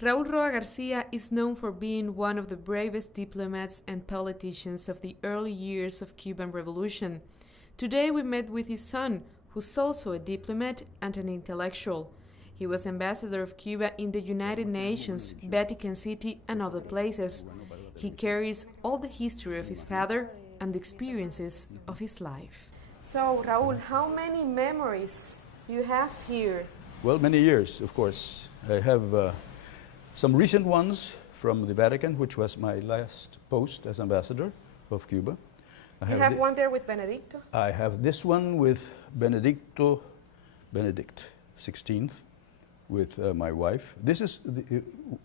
Raul Roa Garcia is known for being one of the bravest diplomats and politicians of the early years of Cuban Revolution. Today we met with his son, who's also a diplomat and an intellectual. He was ambassador of Cuba in the United Nations, Vatican City, and other places. He carries all the history of his father and the experiences of his life. So, Raul, how many memories you have here? Well, many years, of course. I have some recent ones from the Vatican, which was my last post as ambassador of Cuba. You have one there with Benedicto? I have this one with Benedict XVI, with my wife. This is,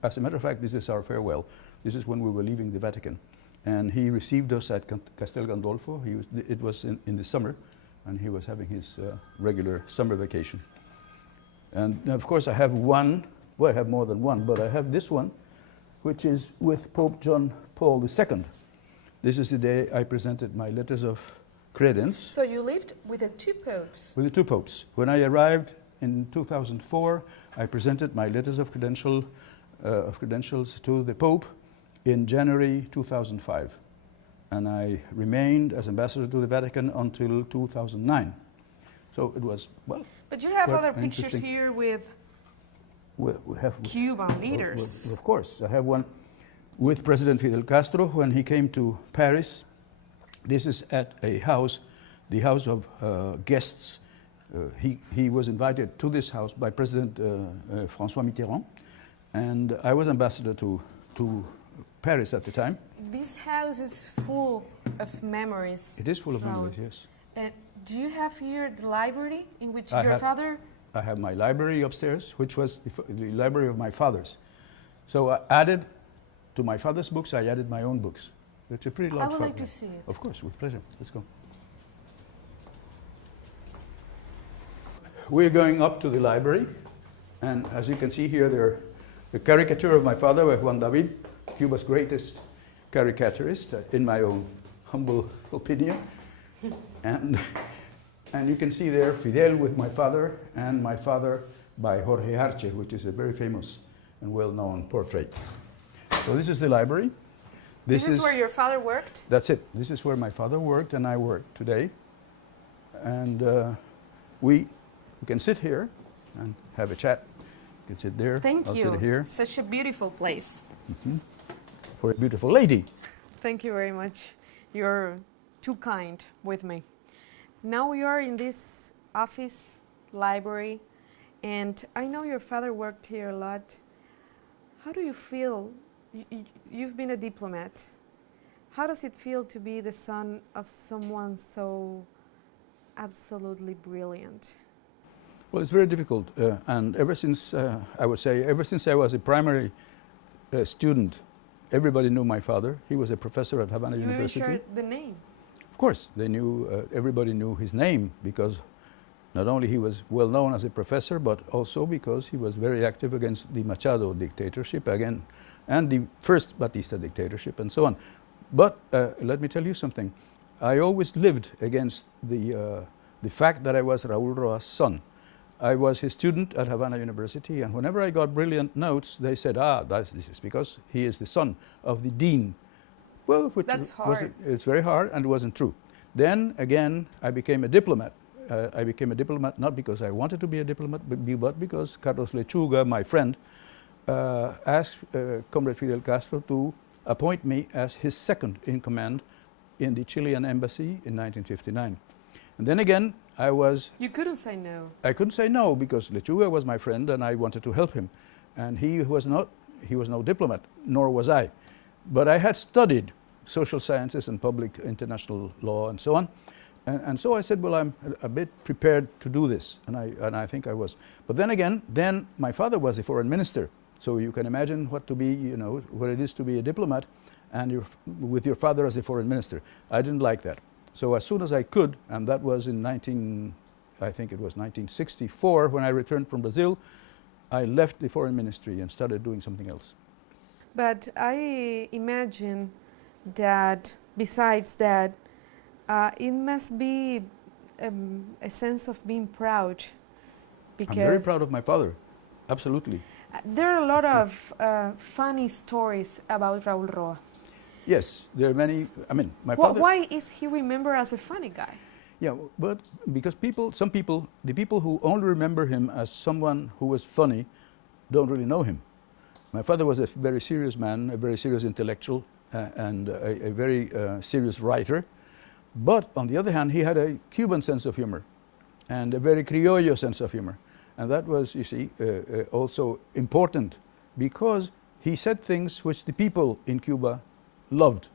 as a matter of fact, this is our farewell. This is when we were leaving the Vatican. And he received us at Castel Gandolfo. It was in the summer, and he was having his regular summer vacation. And of course I have one, well, I have more than one, but I have this one, which is with Pope John Paul II. This is the day I presented my letters of credence. So you lived with the two popes? With the two popes. When I arrived in 2004, I presented my letters of credentials to the Pope in January 2005. And I remained as ambassador to the Vatican until 2009. So it was, well, but you have other pictures here with we have Cuban leaders. Of course. I have one with President Fidel Castro when he came to Paris. This is at a house, the house of guests. He was invited to this house by President François Mitterrand, and I was ambassador to Paris at the time. This house is full of memories. It is full of memories, yes. Do you have here the library in which I have my library upstairs, which was the library of my father's. So I added to my father's books, I added my own books. It's a pretty large. I would like to see it. Of course, with pleasure. Let's go. We're going up to the library, and as you can see here, the caricature of my father by Juan David, Cuba's greatest caricaturist, in my own humble opinion. And you can see there Fidel with my father, and my father by Jorge Arce, which is a very famous and well-known portrait. So this is the library. This is where your father worked? That's it. This is where my father worked and I work today. And we can sit here and have a chat. You can sit there. Thank you. I'll sit here. Such a beautiful place. Mm-hmm. For a beautiful lady. Thank you very much. You're too kind with me. Now we are in this office, library, and I know your father worked here a lot. How do you feel? You've been a diplomat. How does it feel to be the son of someone so absolutely brilliant? Well, it's very difficult, and ever since, I would say, ever since I was a primary student, everybody knew my father. He was a professor at Havana University. You shared the name? Of course, they knew, everybody knew his name, because not only he was well known as a professor, but also because he was very active against the Machado dictatorship again, and the first Batista dictatorship, and so on. But let me tell you something. I always lived against the fact that I was Raul Roa's son. I was his student at Havana University, and whenever I got brilliant notes, they said, this is because he is the son of the dean. Well, which that's hard. It's very hard, and it wasn't true. Then again, I became a diplomat. I became a diplomat not because I wanted to be a diplomat, but because Carlos Lechuga, my friend, asked Comrade Fidel Castro to appoint me as his second in command in the Chilean embassy in 1959. And then again, I was... You couldn't say no. I couldn't say no, because Lechuga was my friend and I wanted to help him. And he was no diplomat, nor was I. But I had studied social sciences and public international law and so on. And so I said, well, I'm a bit prepared to do this. And I think I was. But then again, then my father was a foreign minister. So you can imagine what it is to be a diplomat and with your father as a foreign minister. I didn't like that. So as soon as I could, and that was in I think it was 1964, when I returned from Brazil, I left the foreign ministry and started doing something else. But I imagine that besides that, it must be a sense of being proud. I'm very proud of my father, absolutely. There are a lot of funny stories about Raul Roa. Yes, there are many. I mean, my Wh father. Why is he remembered as a funny guy? Yeah, but because some people, the people who only remember him as someone who was funny, don't really know him. My father was a very serious man, a very serious intellectual, and a very serious writer. But on the other hand, he had a Cuban sense of humor and a very criollo sense of humor. And that was, you see, also important because he said things which the people in Cuba loved,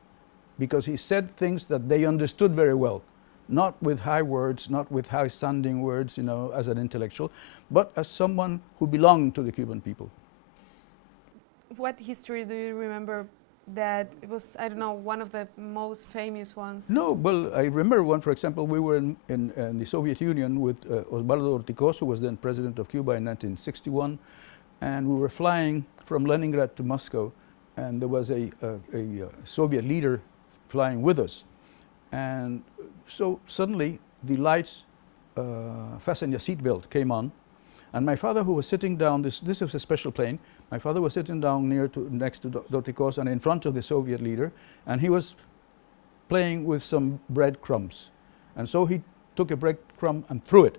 because he said things that they understood very well, not with high words, not with high-sounding words, you know, as an intellectual, but as someone who belonged to the Cuban people. What history do you remember that it was, I don't know, one of the most famous ones? No, well, I remember one, for example, we were in the Soviet Union with Osvaldo Ortigoz, who was then president of Cuba in 1961, and we were flying from Leningrad to Moscow, and there was a Soviet leader flying with us. And so suddenly the lights, fasten your seatbelt, came on, and my father, who was sitting down, this was a special plane, my father was sitting down next to Dorticos and in front of the Soviet leader, and he was playing with some breadcrumbs. And so he took a breadcrumb and threw it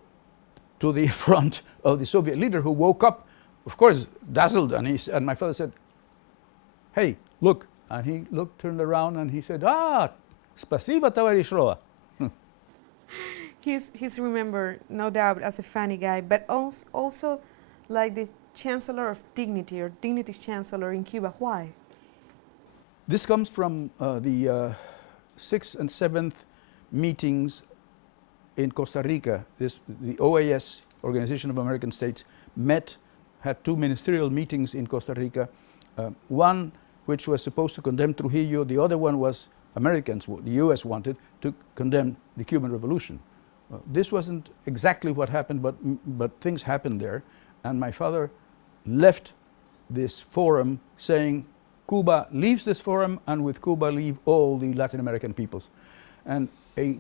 to the front of the Soviet leader, who woke up, of course, dazzled, and my father said, "Hey, look." And he looked, turned around, and he said, "Ah, spasiba, tavarish Roa." He's remembered, no doubt, as a funny guy, but also like the Chancellor of Dignity, or Dignity Chancellor in Cuba. Why? This comes from the 6th and 7th meetings in Costa Rica. The OAS, Organization of American States, had two ministerial meetings in Costa Rica. One which was supposed to condemn Trujillo, the other one was Americans, the US wanted to condemn the Cuban Revolution. This wasn't exactly what happened, but things happened there. And my father left this forum saying, Cuba leaves this forum, and with Cuba leave all the Latin American peoples. And a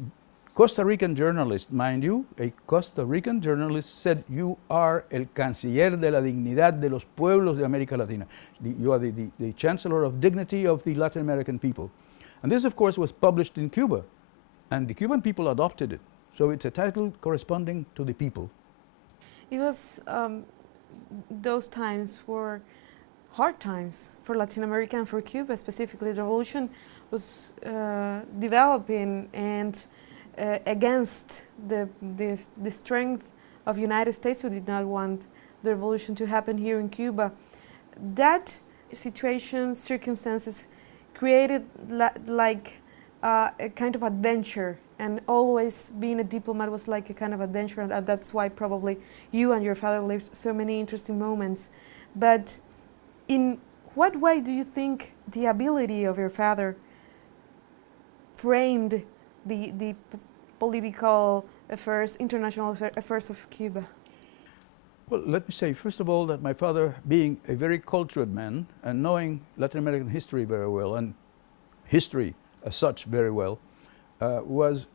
Costa Rican journalist, mind you, a Costa Rican journalist said, "You are el canciller de la dignidad de los pueblos de América Latina." You are the chancellor of dignity of the Latin American people. And this, of course, was published in Cuba, and the Cuban people adopted it. So it's a title corresponding to the people. It was, those times were hard times for Latin America and for Cuba specifically. The revolution was developing, and against the strength of United States, who did not want the revolution to happen here in Cuba. That situation, circumstances, created like a kind of adventure, and always being a diplomat was like a kind of adventure, and that's why probably you and your father lived so many interesting moments. But in what way do you think the ability of your father framed the political affairs, international affairs of Cuba? Well, let me say, first of all, that my father, being a very cultured man and knowing Latin American history very well, and history as such very well, was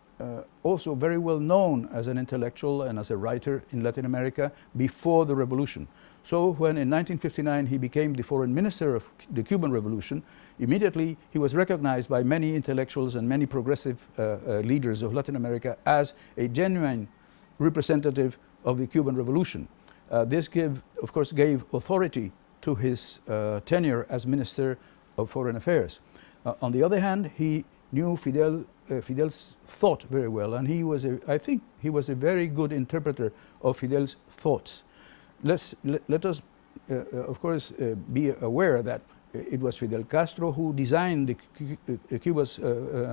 also very well known as an intellectual and as a writer in Latin America before the revolution. So when in 1959 he became the foreign minister of the Cuban Revolution, immediately he was recognized by many intellectuals and many progressive leaders of Latin America as a genuine representative of the Cuban Revolution. This, of course, gave authority to his tenure as Minister of Foreign Affairs. On the other hand, he knew Fidel's thought very well, and I think he was a very good interpreter of Fidel's thoughts. Let us, of course, be aware that it was Fidel Castro who designed Cuba's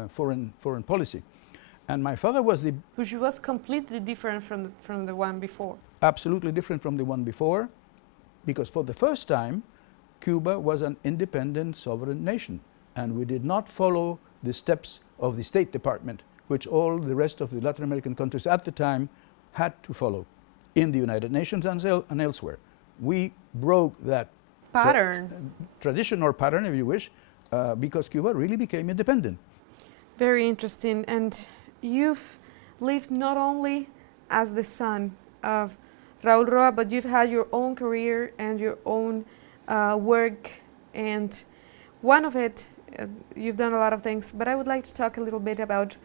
foreign policy. And my father was the... Which was completely different from the one before. Absolutely different from the one before, because for the first time, Cuba was an independent sovereign nation, and we did not follow the steps of the State Department, which all the rest of the Latin American countries at the time had to follow in the United Nations and elsewhere. We broke that tradition or pattern, if you wish, because Cuba really became independent. Very interesting. And you've lived not only as the son of Raul Roa, but you've had your own career and your own work, and one of it, you've done a lot of things, but I would like to talk a little bit about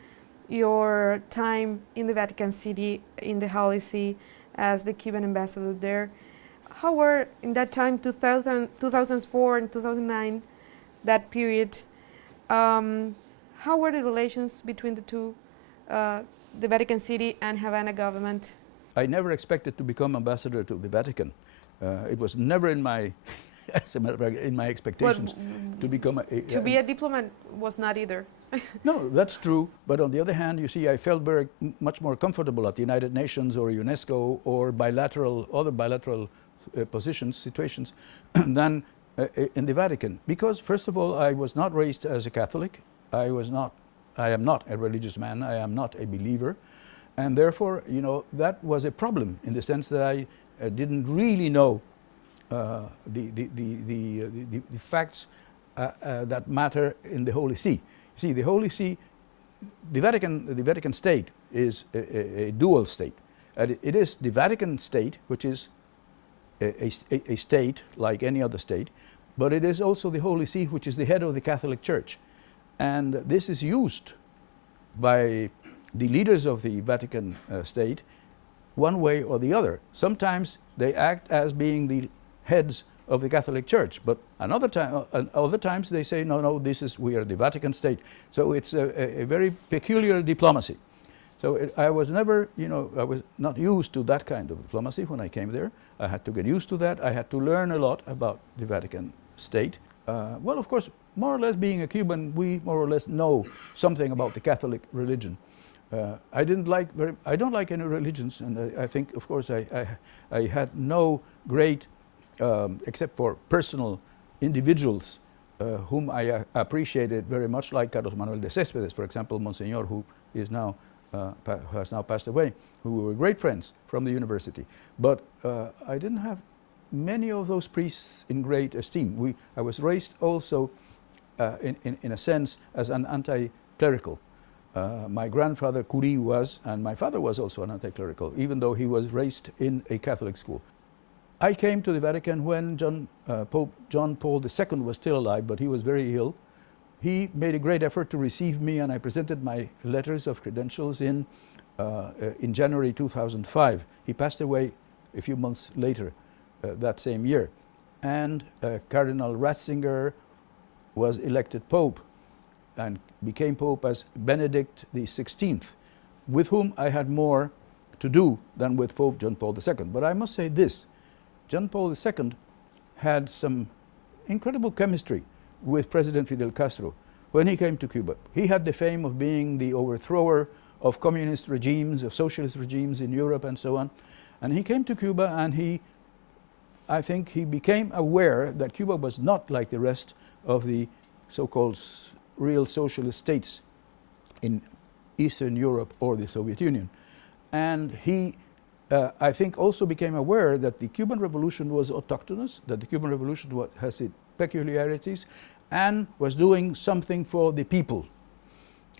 your time in the Vatican City, in the Holy See, as the Cuban ambassador there. How were, in that time, 2004 and 2009, that period, how were the relations between the two, the Vatican City and Havana government? I never expected to become ambassador to the Vatican. It was never in my, as a matter of fact, in my expectations to become to be a diplomat was not either. No, that's true. But on the other hand, you see, I felt very much more comfortable at the United Nations or UNESCO or other bilateral situations than in the Vatican. Because first of all, I was not raised as a Catholic. I am not a religious man. I am not a believer. And therefore, you know, that was a problem in the sense that I didn't really know the facts that matter in the Holy See. See, the Holy See, the Vatican State is a dual state. It is the Vatican State, which is a state like any other state, but it is also the Holy See, which is the head of the Catholic Church. And this is used by the leaders of the Vatican State one way or the other. Sometimes they act as being the heads of the Catholic Church, but other times they say, no, we are the Vatican State. So it's a very peculiar diplomacy. So I was never, you know, I was not used to that kind of diplomacy when I came there. I had to get used to that. I had to learn a lot about the Vatican State. Well, of course, more or less being a Cuban, we more or less know something about the Catholic religion. I don't like any religions, and I think, of course, I had no great, except for personal individuals whom I appreciated very much, like Carlos Manuel de Céspedes, for example, Monsignor, who is now has now passed away, who were great friends from the university. But I didn't have many of those priests in great esteem. I was raised also, in a sense, as an anti-clerical. My grandfather Kuri was, and my father was also an anti-clerical, even though he was raised in a Catholic school. I came to the Vatican when Pope John Paul II was still alive, but he was very ill. He made a great effort to receive me, and I presented my letters of credentials in January 2005. He passed away a few months later that same year. And Cardinal Ratzinger was elected Pope and became Pope as Benedict XVI, with whom I had more to do than with Pope John Paul II. But I must say this, John Paul II had some incredible chemistry with President Fidel Castro when he came to Cuba. He had the fame of being the overthrower of communist regimes, of socialist regimes in Europe and so on. And he came to Cuba, and I think he became aware that Cuba was not like the rest of the so-called real socialist states in Eastern Europe or the Soviet Union. And he, I think, also became aware that the Cuban Revolution was autochthonous, that the Cuban Revolution has its peculiarities, and was doing something for the people.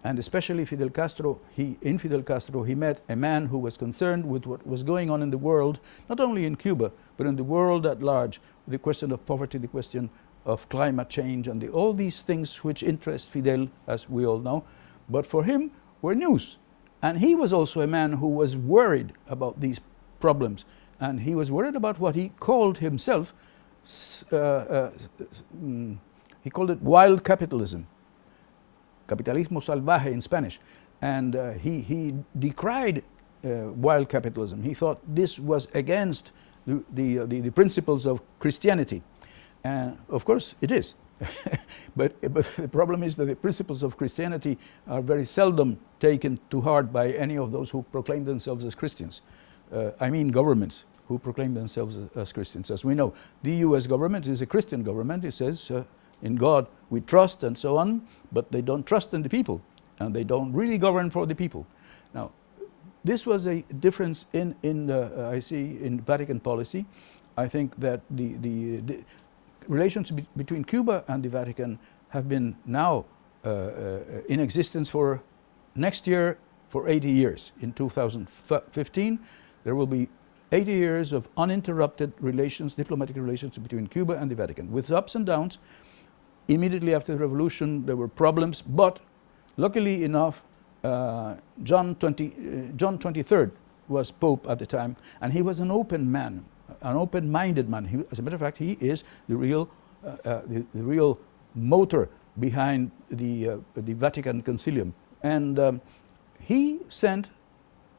And especially Fidel Castro, in Fidel Castro, he met a man who was concerned with what was going on in the world, not only in Cuba, but in the world at large, the question of poverty, the question of climate change, and all these things which interest Fidel, as we all know, but for him were news. And he was also a man who was worried about these problems, and he was worried about what he called himself, he called it wild capitalism, capitalismo salvaje in Spanish. And he decried wild capitalism. He thought this was against the principles of Christianity. And of course it is. but the problem is that the principles of Christianity are very seldom taken to heart by any of those who proclaim themselves as Christians. I mean governments who proclaim themselves as Christians. As we know, the US government is a Christian government. It says in God we trust and so on, but they don't trust in the people, and they don't really govern for the people. Now, this was a difference I see in Vatican policy. I think that the relations between Cuba and the Vatican have been now in existence for next year for 80 years. In 2015, there will be 80 years of uninterrupted relations, diplomatic relations between Cuba and the Vatican, with ups and downs. Immediately after the revolution, there were problems, but luckily enough, John 23rd was Pope at the time, and he was an open man, an open-minded man. As a matter of fact, he is the real motor behind the Vatican Concilium. And he sent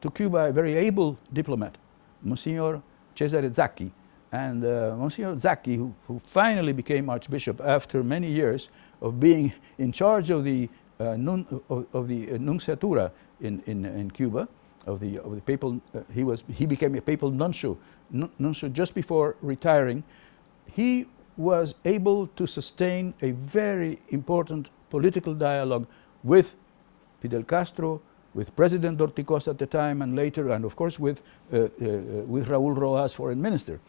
to Cuba a very able diplomat, Monsignor Cesare Zacchi. And Monsignor Zacchi, who finally became Archbishop after many years of being in charge of the nunciatura in Cuba, of the papal, he became a papal nuncio just before retiring. He was able to sustain a very important political dialogue with Fidel Castro, with President Dorticos at the time, and later, and of course with Raul Rojas, foreign minister.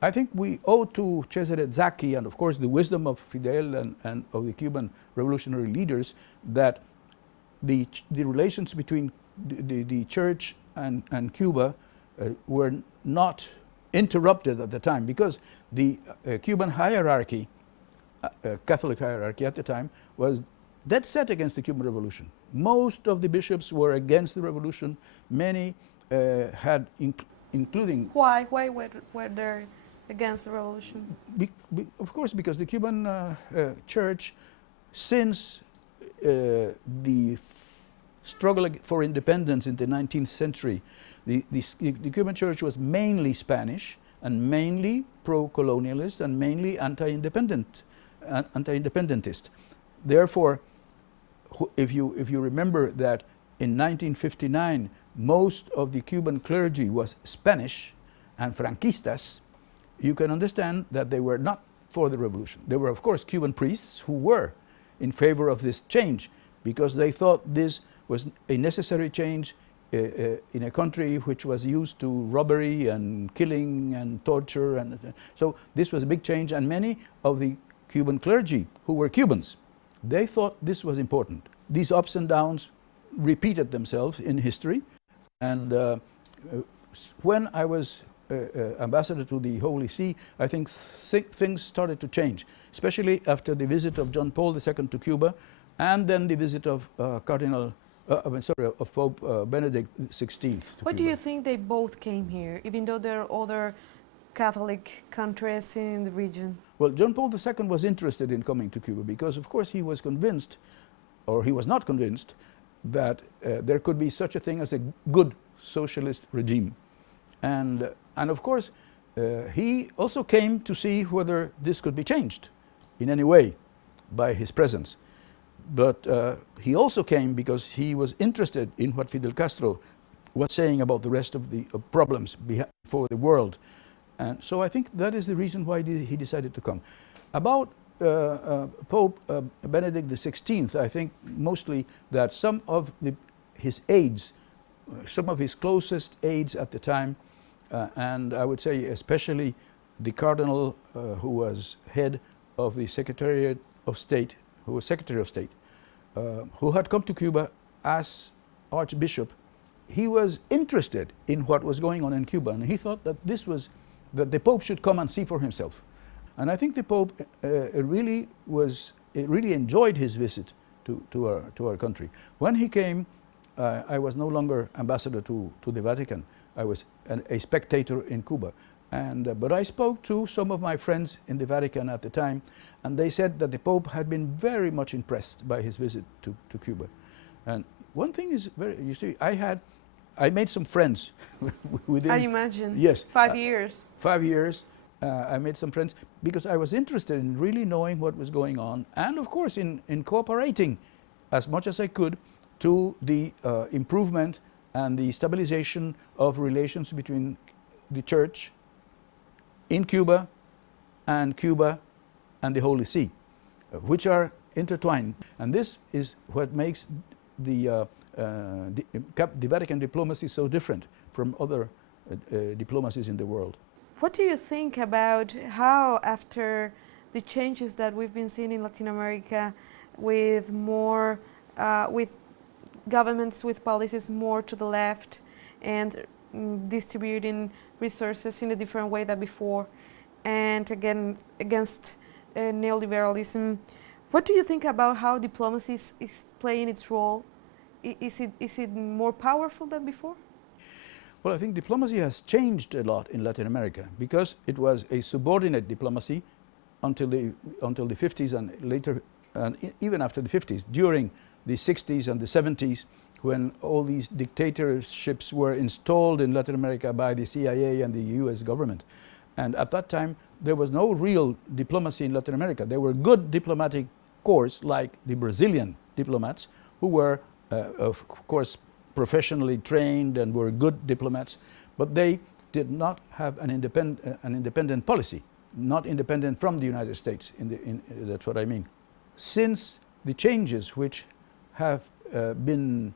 I think we owe to Cesare Zacchi, and of course the wisdom of Fidel and of the Cuban revolutionary leaders, that the relations between the church and Cuba were not interrupted at the time, because the Cuban hierarchy, Catholic hierarchy at the time, was dead set against the Cuban Revolution. Most of the bishops were against the revolution. Many had, including... Why were they against the revolution? Of course, because the Cuban church, since the struggle for independence in the 19th century, the Cuban church was mainly Spanish and mainly pro-colonialist and mainly anti-independentist. Therefore, if you remember that in 1959 most of the Cuban clergy was Spanish and Franquistas, you can understand that they were not for the revolution. There were, of course, Cuban priests who were in favor of this change, because they thought this was a necessary change in a country which was used to robbery and killing and torture, and so this was a big change. And many of the Cuban clergy, who were Cubans, they thought this was important. These ups and downs repeated themselves in history, and when I was ambassador to the Holy See, I think things started to change, especially after the visit of John Paul II to Cuba, and then the visit of of Pope Benedict XVI. Why do you think they both came here, even though there are other Catholic countries in the region? Well, John Paul II was interested in coming to Cuba because, of course, he was convinced, or he was not convinced, that there could be such a thing as a good socialist regime. And of course, he also came to see whether this could be changed in any way by his presence. But he also came because he was interested in what Fidel Castro was saying about the rest of the problems for the world. And so I think that is the reason why he decided to come. About Pope Benedict XVI, I think mostly that some of his aides, some of his closest aides at the time, and I would say especially the Cardinal who was head of the Secretariat of State, who was Secretary of State, who had come to Cuba as Archbishop, he was interested in what was going on in Cuba, and he thought that that the Pope should come and see for himself. And I think the Pope really enjoyed his visit to our country. When he came, I was no longer ambassador to the Vatican. I was a spectator in Cuba. But I spoke to some of my friends in the Vatican at the time, and they said that the Pope had been very much impressed by his visit to Cuba. And one thing is, you see, I made some friends within... I imagine. Yes. 5 years. 5 years. I made some friends because I was interested in really knowing what was going on, and of course in cooperating as much as I could to the improvement and the stabilization of relations between the Church in Cuba and the Holy See, which are intertwined. And this is what makes the Vatican diplomacy so different from other diplomacies in the world. What do you think about how, after the changes that we've been seeing in Latin America, with more, with governments with policies more to the left, and distributing resources in a different way than before, and again against neoliberalism. What do you think about how diplomacy is playing its role? Is it more powerful than before? Well, I think diplomacy has changed a lot in Latin America because it was a subordinate diplomacy until the 50s and later, and even after the 50s, during the 60s and the 70s, when all these dictatorships were installed in Latin America by the CIA and the US government. And at that time, there was no real diplomacy in Latin America. There were good diplomatic corps, like the Brazilian diplomats, who were, of course, professionally trained and were good diplomats, but they did not have an independent policy, not independent from the United States. That's what I mean. Since the changes which have been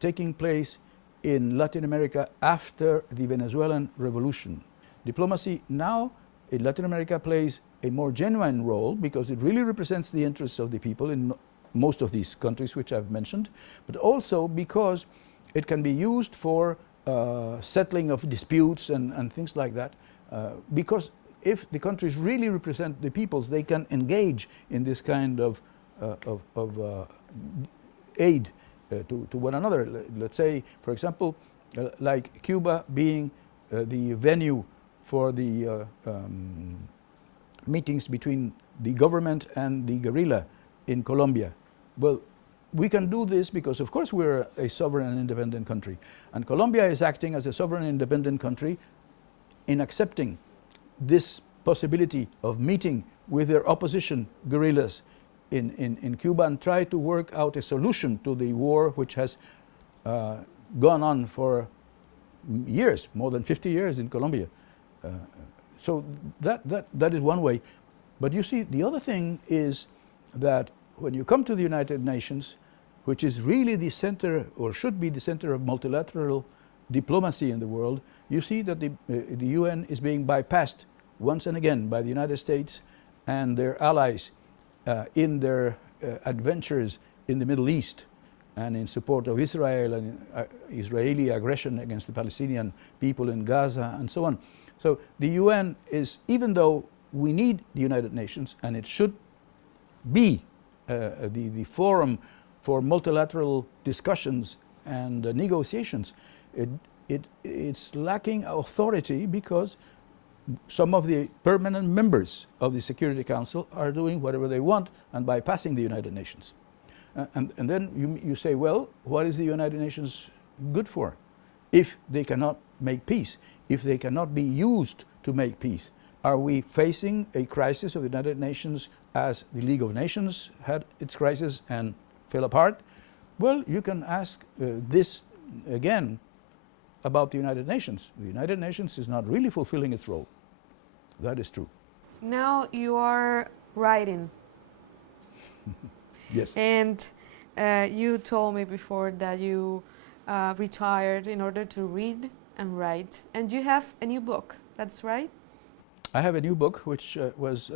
taking place in Latin America after the Venezuelan Revolution, diplomacy now in Latin America plays a more genuine role because it really represents the interests of the people in most of these countries which I've mentioned, but also because it can be used for settling of disputes and things like that. Because if the countries really represent the peoples, they can engage in this kind of aid to one another. Let's say, for example, like Cuba being the venue for the meetings between the government and the guerrilla in Colombia. Well, we can do this because, of course, we're a sovereign and independent country. And Colombia is acting as a sovereign and independent country in accepting this possibility of meeting with their opposition guerrillas in Cuba and try to work out a solution to the war which has gone on for years, more than 50 years in Colombia. So that is one way. But you see, the other thing is that when you come to the United Nations, which is really the center, or should be the center of multilateral diplomacy in the world, you see that the UN is being bypassed once and again by the United States and their allies in their adventures in the Middle East and in support of Israel and Israeli aggression against the Palestinian people in Gaza and so on. So the UN is, even though we need the United Nations, and it should be the forum for multilateral discussions and negotiations, it's lacking authority because some of the permanent members of the Security Council are doing whatever they want and bypassing the United Nations. And then you say, well, what is the United Nations good for if they cannot make peace, if they cannot be used to make peace? Are we facing a crisis of the United Nations as the League of Nations had its crisis and fell apart? Well, you can ask this again about the United Nations. The United Nations is not really fulfilling its role. That is true. Now you are writing. Yes. And you told me before that you retired in order to read and write. And you have a new book, that's right? I have a new book which was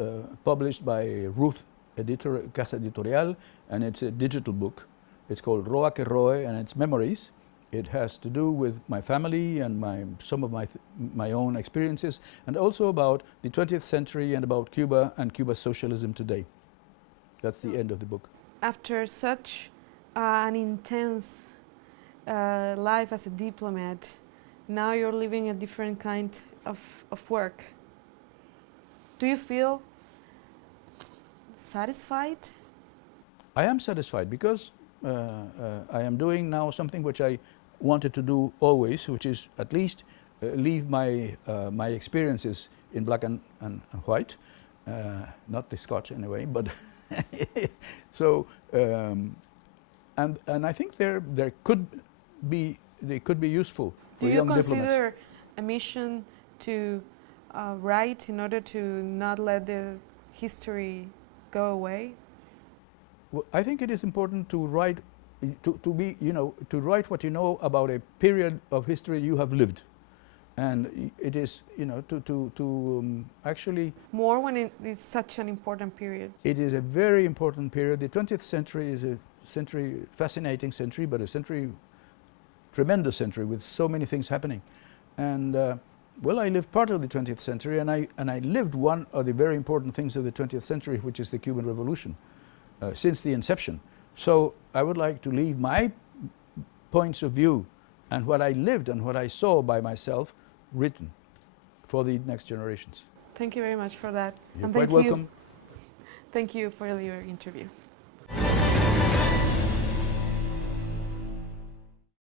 published by Ruth Casa Editorial, and it's a digital book. It's called Roa que Roe, and it's memories. It has to do with my family and some of my own experiences, and also about the 20th century and about Cuba and Cuba's socialism today. That's the end of the book. After such an intense life as a diplomat, now you're living a different kind of work. Do you feel satisfied? I am satisfied because I am doing now something which I wanted to do always, which is at least leave my experiences in black and white, not the Scotch anyway, but so and I think they could be useful for young diplomats. Do you consider a mission to write in order to not let the history go away? Well, I think it is important to write, to write what you know about a period of history you have lived, and it is, to actually more when it is such an important period. It is a very important period. The 20th century is a century, fascinating century, but a century, tremendous century with so many things happening, And well, I lived part of the 20th century, and I lived one of the very important things of the 20th century, which is the Cuban Revolution, since the inception. So I would like to leave my points of view and what I lived and what I saw by myself written for the next generations. Thank you very much for that. You're quite welcome. Thank you for your interview.